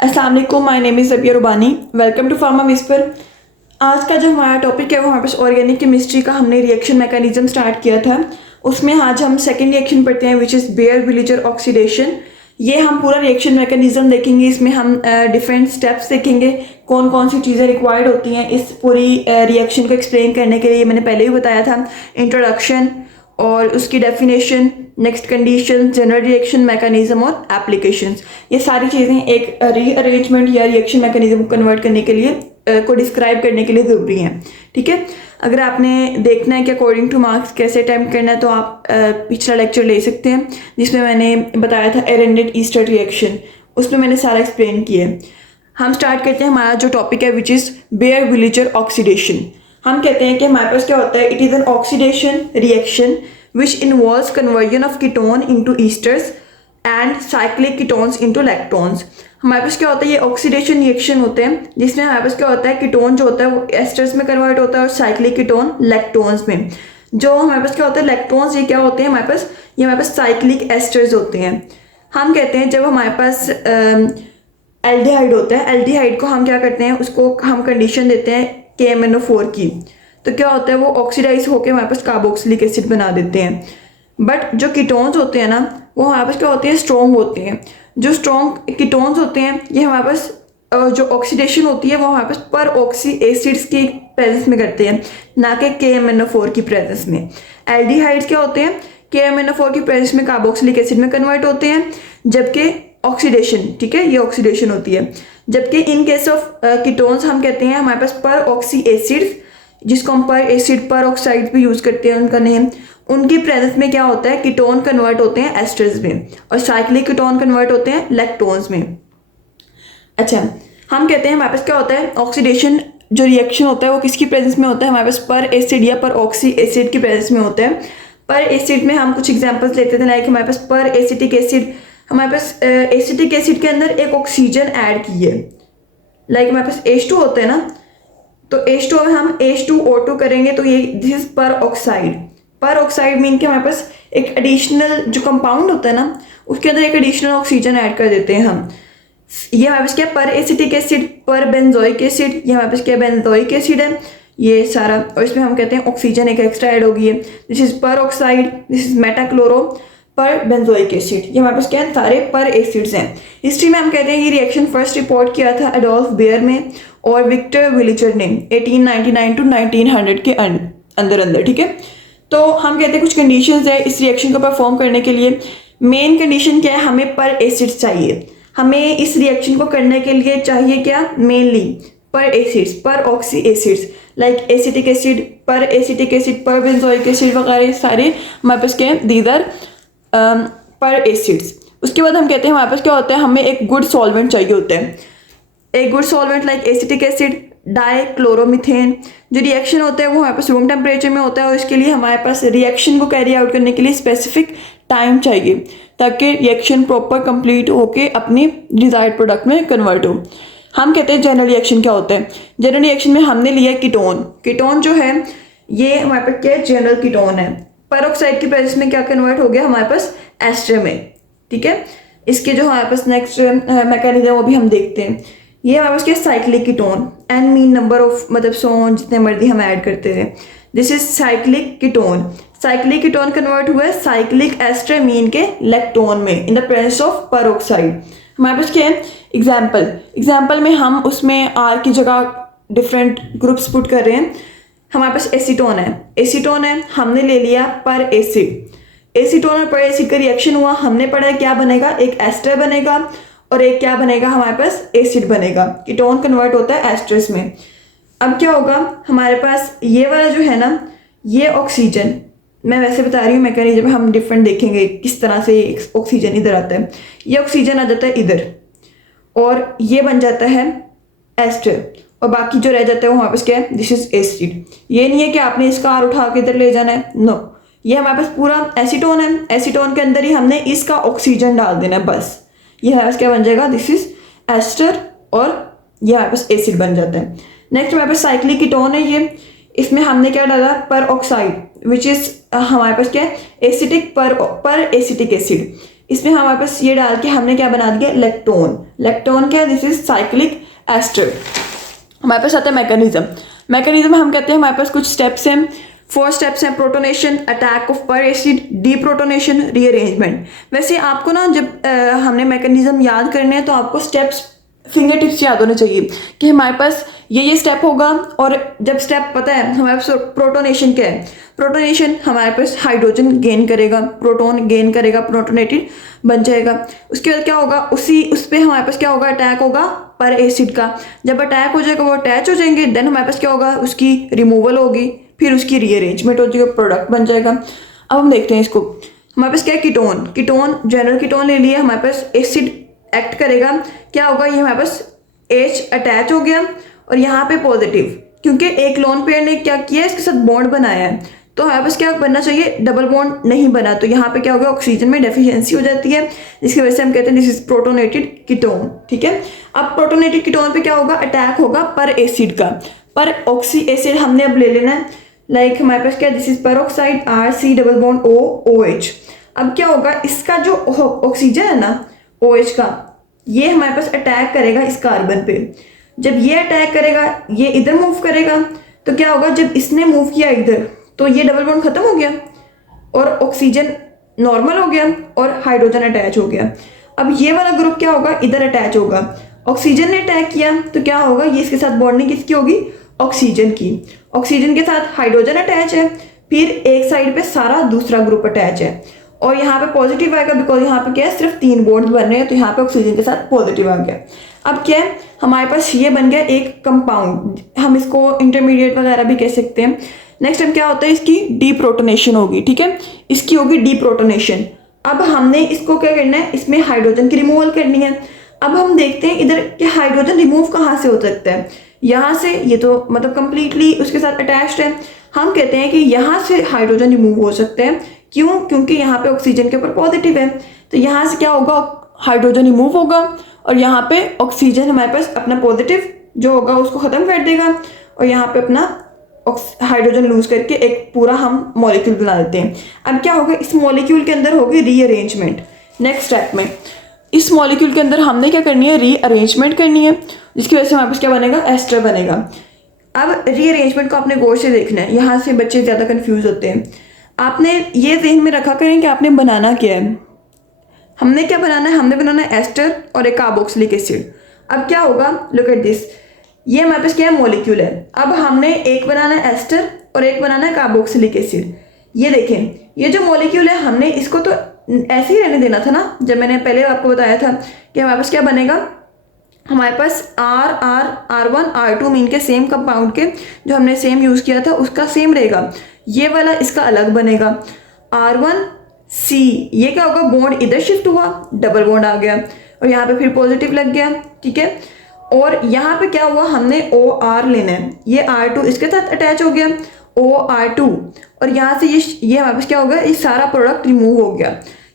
अस्सलाम वालेकुम, my name is Zabia Rubani. Welcome to Pharma Whisper. आज का जो हमारा टॉपिक है वो हमारे पास ऑर्गेनिक केमिस्ट्री का हमने रिएक्शन मैकेनिज्म स्टार्ट किया था। उसमें आज हम सेकेंड रिएक्शन पढ़ते हैं which is Baeyer Villiger oxidation. ये हम पूरा रिएक्शन मैकेनिज्म देखेंगे। इसमें हम डिफरेंट स्टेप्स देखेंगे, कौन कौन सी चीज़ें रिक्वायर्ड होती हैं इस पूरी रिएक्शन को एक्सप्लेन करने के लिए। मैंने पहले भी बताया था, इंट्रोडक्शन और उसकी definition, next condition, general reaction mechanism और एप्लीकेशंस। ये सारी चीज़ें एक रीअरेंजमेंट या रिएक्शन मैकेनिज्म को कन्वर्ट करने के लिए को डिस्क्राइब करने के लिए ज़रूरी हैं। ठीक है, अगर आपने देखना है कि अकॉर्डिंग टू मार्क्स कैसे अटैम्प्ट करना है तो आप पिछला लेक्चर ले सकते हैं जिसमें मैंने बताया था एरेंडेड ईस्टर रिएक्शन। उसमें मैंने सारा एक्सप्लेन किया है। हम स्टार्ट करते हैं हमारा जो टॉपिक है which is Baeyer Villiger oxidation. हम कहते हैं कि हमारे पास क्या होता है, it is an oxidation reaction which involves conversion of ketone into esters and cyclic ketones into lactones. हमारे पास क्या होता है, ये ऑक्सीडेशन रिएक्शन होते हैं जिसमें हमारे पास क्या होता है, कीटोन जो होता है वो एस्टर्स में कन्वर्ट होता है और साइक्लिक कीटोन लैक्टोन्स में। जो हमारे पास क्या होता है, लैक्टोन्स, ये क्या होते हैं हमारे पास, ये हमारे पास साइक्लिक एस्टर्स होते हैं। हम कहते हैं जब हमारे पास एल्डिहाइड होता है, एल्डिहाइड को हम क्या करते हैं, उसको हम कंडीशन देते हैं KMnO4 की, तो क्या होता है वो ऑक्सीडाइज होकर हमारे पास कार्बोक्सिलिक एसिड बना देते हैं। बट जो कीटोन्स होते हैं ना, वो हमारे पास क्या होते हैं, स्ट्रॉन्ग होते हैं। जो स्ट्रॉन्ग कीटोन्स होते हैं ये हमारे पास जो ऑक्सीडेशन होती है वो हमारे पास पर ऑक्सी एसिड्स की प्रेजेंस में करते हैं, ना कि KMnO4 की प्रेजेंस में। एल्डिहाइड्स क्या होते हैं, KMnO4 की प्रेजेंस में कार्बोक्सिलिक एसिड में कन्वर्ट होते हैं, जबकि ऑक्सीडेशन, ठीक है, ये ऑक्सीडेशन होती है। जबकि इन केस ऑफ कीटोन्स हम कहते हैं हमारे पास पर ऑक्सी एसिड्स, जिसको हम पर एसिड पर ऑक्साइड भी यूज़ करते हैं उनका नेम, उनकी प्रेजेंस में क्या होता है, कीटोन कन्वर्ट होते हैं एस्टर्स में और साइक्लिक कीटोन कन्वर्ट होते हैं लैक्टोन्स में। अच्छा, हम कहते हैं हमारे पास क्या होता है, ऑक्सीडेशन जो रिएक्शन होता है वो किसकी प्रेजेंस में होता है, हमारे पास पर एसिड या पर ऑक्सी एसिड की प्रेजेंस में होता है। पर एसिड में हम कुछ एग्जांपल्स लेते थे, लाइक हमारे पास पर एसिटिक एसिड, हमारे पास एसिटिक एसिड के अंदर एक ऑक्सीजन ऐड की है। लाइक हमारे पास H2 होता है ना, तो H2 में हम H2O2 करेंगे तो ये दिस इज पर ऑक्साइड। पर ऑक्साइड मीन कि हमारे पास एक एडिशनल जो कंपाउंड होता है ना, उसके अंदर एक एडिशनल ऑक्सीजन ऐड कर देते हैं हम। ये हमारे पास क्या, पर एसिटिक एसिड, पर बेंजोइक एसिड, ये हमारे पास क्या बेंजोइक एसिड है ये सारा, और इसमें हम कहते हैं ऑक्सीजन एक एक्स्ट्रा ऐड होगी है, दिस इज पर ऑक्साइड, दिस इज मेटाक्लोरो पर बेंजोइक एसिड। ये हमारे पास क्या है, सारे पर एसिड्स हैं। हिस्ट्री में हम कहते हैं ये रिएक्शन फर्स्ट रिपोर्ट किया था एडोल्फ बेयर में और विक्टर विलेजर ने 1899 टू 1900 के अंदर। ठीक है, तो हम कहते हैं कुछ कंडीशंस है इस रिएक्शन को परफॉर्म करने के लिए। मेन कंडीशन क्या है, हमें पर एसिड्स चाहिए। हमें इस रिएक्शन को करने के लिए चाहिए क्या, मेनली पर एसिड्स, पर oxy acids, like acetic acid, पर एसिटिक एसिड, पर बेंजोइक एसिड वगैरह सारे हमारे पास क्या है, दीज आर पर एसिड्स। उसके बाद हम कहते हैं हमारे पास क्या होता है, हमें एक गुड सॉल्वेंट चाहिए होता है। एक good solvent like acetic acid, dichloromethane. जो रिएक्शन होता है वो हमारे पास रूम टेम्परेचर में होता है और इसके लिए हमारे पास रिएक्शन को कैरी आउट करने के लिए स्पेसिफिक टाइम चाहिए ताकि रिएक्शन प्रॉपर कंप्लीट होके अपनी डिजायर्ड प्रोडक्ट में कन्वर्ट हो। हम कहते हैं जनरल रिएक्शन क्या होता है। जनरल रिएक्शन में हमने लिया कीटोन। कीटोन जो है ये हमारे पास क्या है, जनरल कीटोन है। पर ऑक्साइड की प्रेजेंस में क्या कन्वर्ट हो गया हमारे पास, एस्टर में। ठीक है, इसके जो हमारे पास नेक्स्ट मैकेनिज्म वो भी हम देखते हैं। ये हमारे पास क्या, cyclic ketone, n mean number of, मतलब सो जितने मर्जी हम ऐड करते थे, this is cyclic ketone. Cyclic ketone convert हुआ है साइक्लिक एस्टर मीन के लैक्टोन में in the presence of peroxide. हमारे पास क्या है, एग्जाम्पल में हम उसमें R की जगह डिफरेंट ग्रुप्स पुट कर रहे हैं। हमारे पास एसीटोन है, हमने ले लिया पर एसिड। एसीटोन और पर एसिड का रिएक्शन हुआ, हमने पढ़ा क्या बनेगा, एक एस्टर बनेगा और एक क्या बनेगा, हमारे पास एसिड बनेगा। कीटोन कन्वर्ट होता है एस्टर्स में। अब क्या होगा, हमारे पास ये वाला जो है ना, ये ऑक्सीजन, मैं वैसे बता रही हूँ मैकेनिज्म, हम डिफरेंट देखेंगे किस तरह से ऑक्सीजन इधर आता है। ये ऑक्सीजन आ जाता है इधर और ये बन जाता है एस्टर और बाकी जो रह जाता है वो हमारे पास क्या है, दिस इज एसिड। ये नहीं है कि आपने इसका R उठा के इधर ले जाना है, नो, ये हमारे पास पूरा एसीटोन है। एसीटोन के अंदर ही हमने इसका ऑक्सीजन डाल देना है बस। ये हमारे पास क्या बन जाएगा, दिस इज एस्टर और ये हमारे पास एसिड बन जाता है। नेक्स्ट हमारे पास साइक्लिक कीटोन है ये, इसमें हमने क्या डाला, पर ऑक्साइड विच इज हमारे पास क्या है, एसिटिक पर एसिटिक एसिड। इसमें हमारे पास ये डाल के हमने क्या बना दिया, लेक्टोन। लेक्टोन क्या है, दिस इज साइक्लिक एस्टर। हमारे पास आता है मैकेनिज्म। मैकेनिज्म में हम कहते हैं हमारे पास कुछ स्टेप्स हैं। 4 स्टेप्स हैं, प्रोटोनेशन, अटैक ऑफ पर एसिड, डीप्रोटोनेशन, रीअरेंजमेंट। वैसे आपको ना जब हमने मैकेनिज्म याद करने हैं तो आपको स्टेप्स फिंगर टिप्स याद होने चाहिए कि हमारे पास ये स्टेप होगा। और जब स्टेप पता है हमारे पास प्रोटोनेशन क्या है, प्रोटोनेशन हमारे पास हाइड्रोजन गेन करेगा, प्रोटॉन गेन करेगा, प्रोटोनेटेड बन जाएगा। उसके बाद क्या होगा, उस पर हमारे पास क्या होगा, अटैक होगा पर एसिड का। जब अटैक हो जाएगा वो अटैच हो जाएंगे, देन हमारे पास क्या होगा, उसकी रिमूवल होगी, फिर उसकी रीअरेंजमेंट हो जाएगी, प्रोडक्ट बन जाएगा। अब हम देखते हैं इसको। हमारे पास क्या है, कीटोन। कीटोन जनरल कीटोन ले लिया, हमारे पास एसिड एक्ट करेगा, क्या होगा, ये हमारे पास H अटैच हो गया और यहाँ पे पॉजिटिव, क्योंकि एक लोन पेयर ने क्या किया, इसके साथ बॉन्ड बनाया है, तो हमारे पास क्या बनना चाहिए, डबल बॉन्ड नहीं बना, तो यहाँ पे क्या हो गया, ऑक्सीजन में डेफिशिएंसी हो जाती है, जिसकी वजह से हम कहते हैं दिस इज प्रोटोनेटेड कीटोन। ठीक है, अब प्रोटोनेटेड कीटोन पे क्या होगा, अटैक होगा पर एसिड का। पर ऑक्सी एसिड हमने अब ले लेना है, लाइक हमारे पास क्या, this is peroxide, RC double bond OH। अब क्या होगा, इसका जो ऑक्सीजन है ना OH का, ये हमारे पास अटैक करेगा इस कार्बन पे। जब ये अटैक करेगा, ये इधर मूव करेगा, तो क्या होगा, जब इसने मूव किया इधर तो ये डबल बॉन्ड खत्म हो गया और ऑक्सीजन नॉर्मल हो गया और हाइड्रोजन अटैच हो गया। अब ये वाला ग्रुप क्या होगा, इधर अटैच होगा, ऑक्सीजन ने अटैक किया तो क्या होगा, ये इसके साथ बॉन्डिंग किसकी होगी, ऑक्सीजन की। ऑक्सीजन के साथ हाइड्रोजन अटैच है, फिर एक साइड पे सारा दूसरा ग्रुप अटैच है और यहाँ पे पॉजिटिव आएगा, बिकॉज यहाँ पे क्या है, सिर्फ 3 बॉन्ड बन रहे हैं, तो यहाँ पे ऑक्सीजन के साथ पॉजिटिव आ गया। अब क्या है, हमारे पास ये बन गया एक कंपाउंड, हम इसको इंटरमीडिएट वगैरह भी कह सकते हैं। नेक्स्ट टाइम क्या होता है, इसकी डीप्रोटोनेशन होगी। ठीक है, इसकी होगी डीप्रोटोनेशन। अब हमने इसको क्या करना है, इसमें हाइड्रोजन की रिमूवल करनी है। अब हम देखते हैं इधर कि हाइड्रोजन रिमूव कहाँ से हो सकता है, यहाँ से, ये तो मतलब कंप्लीटली उसके साथ अटैच्ड है। हम कहते हैं कि यहाँ से हाइड्रोजन रिमूव हो सकते हैं, क्यों, क्योंकि यहाँ पे ऑक्सीजन के ऊपर पॉजिटिव है, तो यहाँ से क्या होगा, हाइड्रोजन रिमूव होगा और यहाँ पे ऑक्सीजन हमारे पास अपना पॉजिटिव जो होगा उसको ख़त्म कर देगा और यहाँ पे अपना हाइड्रोजन लूज करके एक पूरा हम मॉलिक्यूल बना देते हैं। अब क्या होगा, इस मॉलिक्यूल के अंदर होगी रीअरेंजमेंट। नेक्स्ट स्टेप में इस मॉलिक्यूल के अंदर हमने क्या करनी है, रीअरेंजमेंट करनी है, जिसकी वजह से हमारे पास क्या बनेगा, एस्टर बनेगा। अब रीअरेंजमेंट को आपने गौर से देखना है, यहाँ से बच्चे ज़्यादा कन्फ्यूज होते हैं। आपने ये ज़हन में रखा करें कि आपने बनाना क्या है। हमने क्या बनाना है, हमने बनाना है एस्टर और एक कार्बोक्सिलिक एसिड। अब क्या होगा, लुक एट दिस, ये हमारे पास क्या है, मॉलिक्यूल है। अब हमने एक बनाना है एस्टर और एक बनाना है कार्बोक्सिलिक एसिड। ये देखें, ये जो मॉलिक्यूल है हमने इसको तो ऐसे ही रहने देना था ना, जब मैंने पहले आपको बताया था कि हमारे पास क्या बनेगा, हमारे पास R1 R2 मीन के सेम कंपाउंड के जो हमने सेम यूज़ किया था उसका सेम रहेगा, ये वाला इसका अलग बनेगा R1C। ये क्या होगा, बॉन्ड इधर शिफ्ट हुआ, डबल बॉन्ड आ गया और यहाँ पे फिर पॉजिटिव लग गया। ठीक है, और यहाँ पे क्या हुआ, हमने OR लेना है, ये R2 इसके साथ अटैच हो गया OR2 और यहाँ से ये हमारे पास क्या हो गया, ये सारा प्रोडक्ट रिमूव हो गया।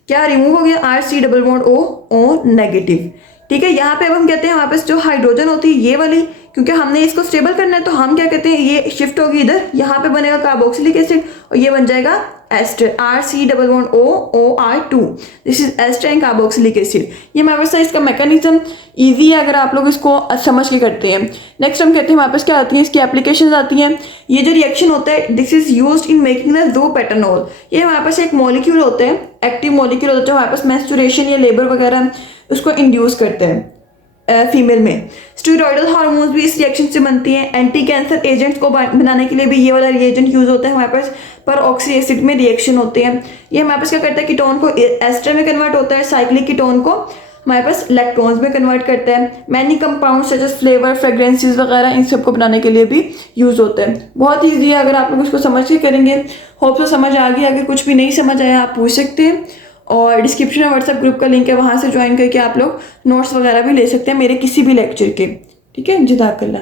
क्या रिमूव हो गया, RC double bond O negative. ठीक है, यहाँ पे अब हम कहते हैं हमारे पास जो हाइड्रोजन होती है ये वाली, क्योंकि हमने इसको स्टेबल करना है तो हम क्या कहते हैं, ये शिफ्ट होगी इधर, यहाँ पे बनेगा कार्बोक्सिलिक एसिड और ये बन जाएगा ester, RC double bond OR2। This is ester and carboxylic acid. ये हमारे पास इसका मैकेनिज्म ईजी है अगर आप लोग इसको समझ के करते हैं। नेक्स्ट हम कहते हैं हमारे पास क्या आती है, इसकी एप्लीकेशन आती हैं। ये जो रिएक्शन होता है, this is used in making the 2 पेटानॉल। ये हमारे पास एक मॉलिक्यूल होते हैं, एक्टिव मॉलिक्यूल होता है जो हमारे पास मेंस्ट्रुएशन या लेबर वगैरह उसको इंड्यूस करते हैं फीमेल में। स्टेरॉयडल हार्मोन्स भी इस रिएक्शन से बनती हैं। एंटी कैंसर एजेंट्स को बनाने के लिए भी ये वाला रिएजेंट यूज होता है हमारे पास। पर ऑक्सी एसिड में रिएक्शन होते हैं। ये हमारे पास क्या करता है, कीटोन को एस्टर में कन्वर्ट होता है, साइक्लिक कीटोन को हमारे पास इलेक्ट्रॉन्स में कन्वर्ट करता है। Many compound such as flavour, fragrances वगैरह इन सबको बनाने के लिए भी यूज होता है। बहुत ईजी है अगर आप लोग इसको समझ के करेंगे। होप सो समझ आ गई। अगर कुछ भी नहीं समझ आया आप पूछ सकते हैं और डिस्क्रिप्शन में व्हाट्सएप ग्रुप का लिंक है, वहाँ से ज्वाइन करके आप लोग नोट्स वगैरह भी ले सकते हैं मेरे किसी भी लेक्चर के। ठीक है, जज़ाकल्लाह।